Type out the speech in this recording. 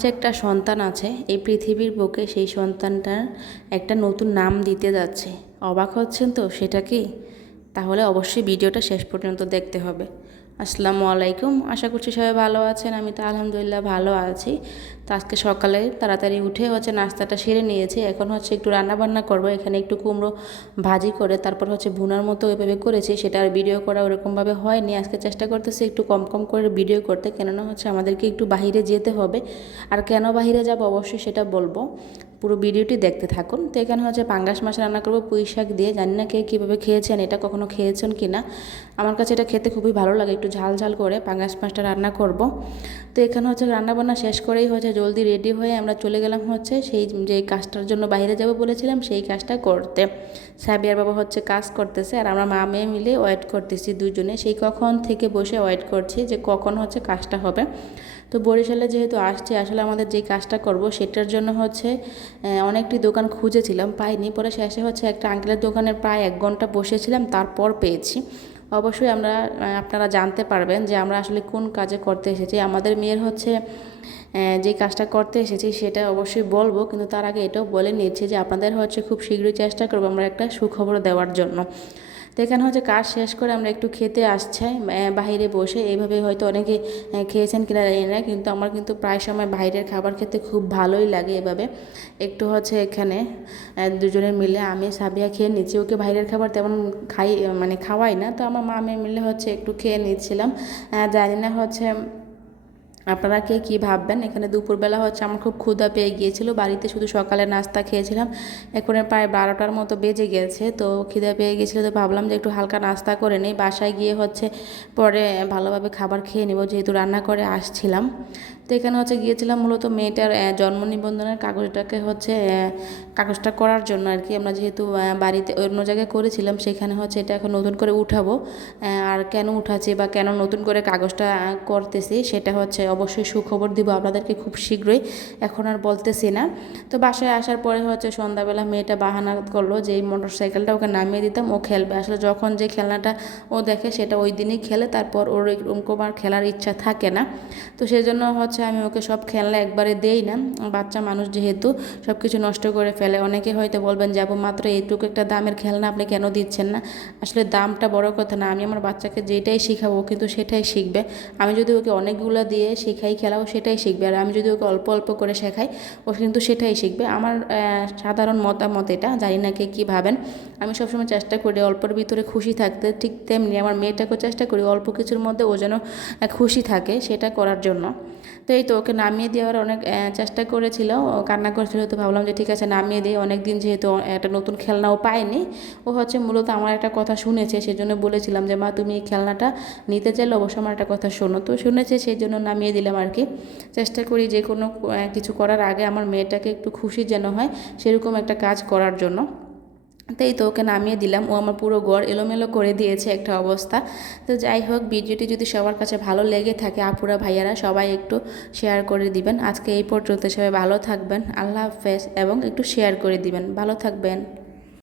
যে একটা সন্তান আছে এই পৃথিবীর বুকে, সেই সন্তানটার একটা নতুন নাম দিতে যাচ্ছে। অবাক হচ্ছেন তো, সেটা কি? তাহলে অবশ্যই ভিডিওটা শেষ পর্যন্ত দেখতে হবে। আসসালামু আলাইকুম, আশা করছি সবাই ভালো আছেন। আমি তো আলহামদুলিল্লাহ ভালো আছি। তো আজকে সকালে তাড়াতাড়ি উঠে নাস্তাটা সেরে নিয়েছি। এখন একটু রান্না বান্না করব। এখানে একটু কুমড়ো ভাজি করে তারপর ভুনার মতো ওইভাবে করেছি। সেটা আর ভিডিও করা ওরকমভাবে হয়নি। আজকে চেষ্টা করতেছি একটু কম কম করে ভিডিও করতে, কেননা আমাদেরকে একটু বাহিরে যেতে হবে। আর কেন বাহিরে যাব অবশ্যই সেটা বলবো, পুরো ভিডিওটি দেখতে থাকুন। তো এখানে পাঙ্গাস মাছ রান্না করবো পুঁই শাক দিয়ে। জানি না কে কীভাবে খেয়েছেন, এটা কখনো খেয়েছেন কি না। আমার কাছে এটা খেতে খুবই ভালো লাগে, একটু ঝাল ঝাল করে পাঙ্গাস মাছটা রান্না করব। তো এখানে রান্না বান্না শেষ করেই জলদি রেডি হয়ে আমরা চলে গেলাম সেই যে কাজটার জন্য বাইরে যাব বলেছিলাম সেই কাজটা করতে। সাবিয়ার বাবা কাজ করতেছে আর আমরা মা মেয়ে মিলে ওয়েট করতেছি দুজনে। সেই কখন থেকে বসে ওয়েট করছি যে কখন কাজটা হবে। তো বরিশালে যেহেতু আসছে, আসলে আমাদের যে কাজটা করব সেটার জন্য অনেকটি দোকান খুঁজেছিলাম, পাইনি। পরে শেষে একটা আঙ্কেলের দোকানে প্রায় 1 ঘন্টা বসেছিলাম, তারপর পেয়েছি। অবশ্যই আপনারা জানতে পারবেন যে আমরা আসলে কোন কাজে করতে এসেছি। আমাদের মেয়ের যে কাজটা করতে এসেছি সেটা অবশ্যই বলবো, কিন্তু তার আগে এটাও বলে নিচ্ছি যে আপনাদের খুব শীঘ্রই চেষ্টা করবো আমরা একটা সুখবর দেওয়ার জন্য। তো এখানে কাজ শেষ করে আমরা একটু খেতে আসছি বাইরে বসে। এইভাবে হয়তো অনেকে খেয়েছেন কিনা জানি না, কিন্তু আমার কিন্তু প্রায় সময় বাইরের খাবার খেতে খুব ভালোই লাগে। এভাবে একটু এখানে দুজনে মিলে আমি সাবিয়া খেয়ে নিচ্ছি। ওকে বাইরের খাবার তেমন খাওয়াই না, তো আমার মা মেয়ে মিলে একটু খেয়ে নিচ্ছিলাম। জানি না আপনারা কে কী ভাববেন। এখানে দুপুরবেলা আমার খুব ক্ষুধা পেয়ে গিয়েছিল। বাড়িতে শুধু সকালে নাস্তা খেয়েছিলাম, এখন প্রায় 12টার মতো বেজে গেছে। তো খিদা পেয়ে গিয়েছিলো, তো ভাবলাম যে একটু হালকা নাস্তা করে নিই। বাসায় গিয়ে পরে ভালোভাবে খাবার খেয়ে নেব, যেহেতু রান্না করে আসছিলাম। তো এখানে গিয়েছিলাম মূলত মেয়েটার জন্ম নিবন্ধনের কাগজটাকে কাগজটা করার জন্য আর কি। আমরা যেহেতু বাড়িতে অন্য জায়গায় করেছিলাম, সেখানে এটা এখন নতুন করে উঠাবো। আর কেন উঠাচ্ছি বা কেন নতুন করে কাগজটা করতেছি সেটা অবশ্যই সুখবর দিব আপনাদেরকে খুব শীঘ্রই, এখন আর বলতেছি না। তো বাসায় আসার পরে সন্ধ্যাবেলা মেয়েটা বাহানা করলো যে এই মোটর সাইকেলটা ওকে নামিয়ে দিতাম, ও খেলবে। আসলে যখন যে খেলনাটা ও দেখে সেটা ওই দিনই খেলে, তারপর ওর ওরকম আর খেলার ইচ্ছা থাকে না। তো সেই জন্য আমি ওকে সব খেলনা একবারে দেই না, বাচ্চা মানুষ যেহেতু সব কিছু নষ্ট করে ফেলে। অনেকে হয়তো বলবেন যে আপু মাত্র এইটুকু একটা দামের খেলনা আপনি কেন দিচ্ছেন না। আসলে দামটা বড় কথা না, আমি আমার বাচ্চাকে যেটাই শেখাবো কিন্তু সেটাই শিখবে। আমি যদি ওকে অনেকগুলো দিয়ে শেখাই খেলাও, সেটাই শিখবে। আর আমি যদি ওকে অল্প অল্প করে শেখাই, ও কিন্তু সেটাই শিখবে। আমার সাধারণ মতামত এটা, জানি না কে কী ভাবেন। আমি সবসময় চেষ্টা করি অল্পর ভিতরে খুশি থাকতে, ঠিক তেমনি আমার মেয়েটাকেও চেষ্টা করি অল্প কিছুর মধ্যে ও যেন খুশি থাকে সেটা করার জন্য। তো এই তো ওকে নামিয়ে দেওয়ার অনেক চেষ্টা করেছিল, ও কান্না করেছিল। তো ভাবলাম যে ঠিক আছে নামিয়ে দিই, অনেক দিন যেহেতু একটা নতুন খেলনাও পায়নি। ও মূলত আমার একটা কথা শুনেছে, সেজন্য বলেছিলাম যে মা তুমি এই খেলনাটা নিতে চাইলে অবশ্যই আমার একটা কথা শোনো। তো শুনেছে, সেই জন্য নামিয়ে দিলাম আর কি। চেষ্টা করি যে কোনো কিছু করার আগে আমার মেয়েটাকে একটু খুশি যেন হয়, সেরকম একটা কাজ করার জন্য। তো এই তো ওকে নামিয়ে দিলাম, ও আমার পুরো ঘর এলোমেলো করে দিয়েছে একটা অবস্থা। তো যাই হোক, ভিডিওটি যদি সবার কাছে ভালো লেগে থাকে, আপুরা ভাইয়ারা সবাই একটু শেয়ার করে দিবেন। আজকে এই পর্যন্ত, সবাই ভালো থাকবেন, আল্লাহ হাফেজ, এবং একটু শেয়ার করে দিবেন। ভালো থাকবেন।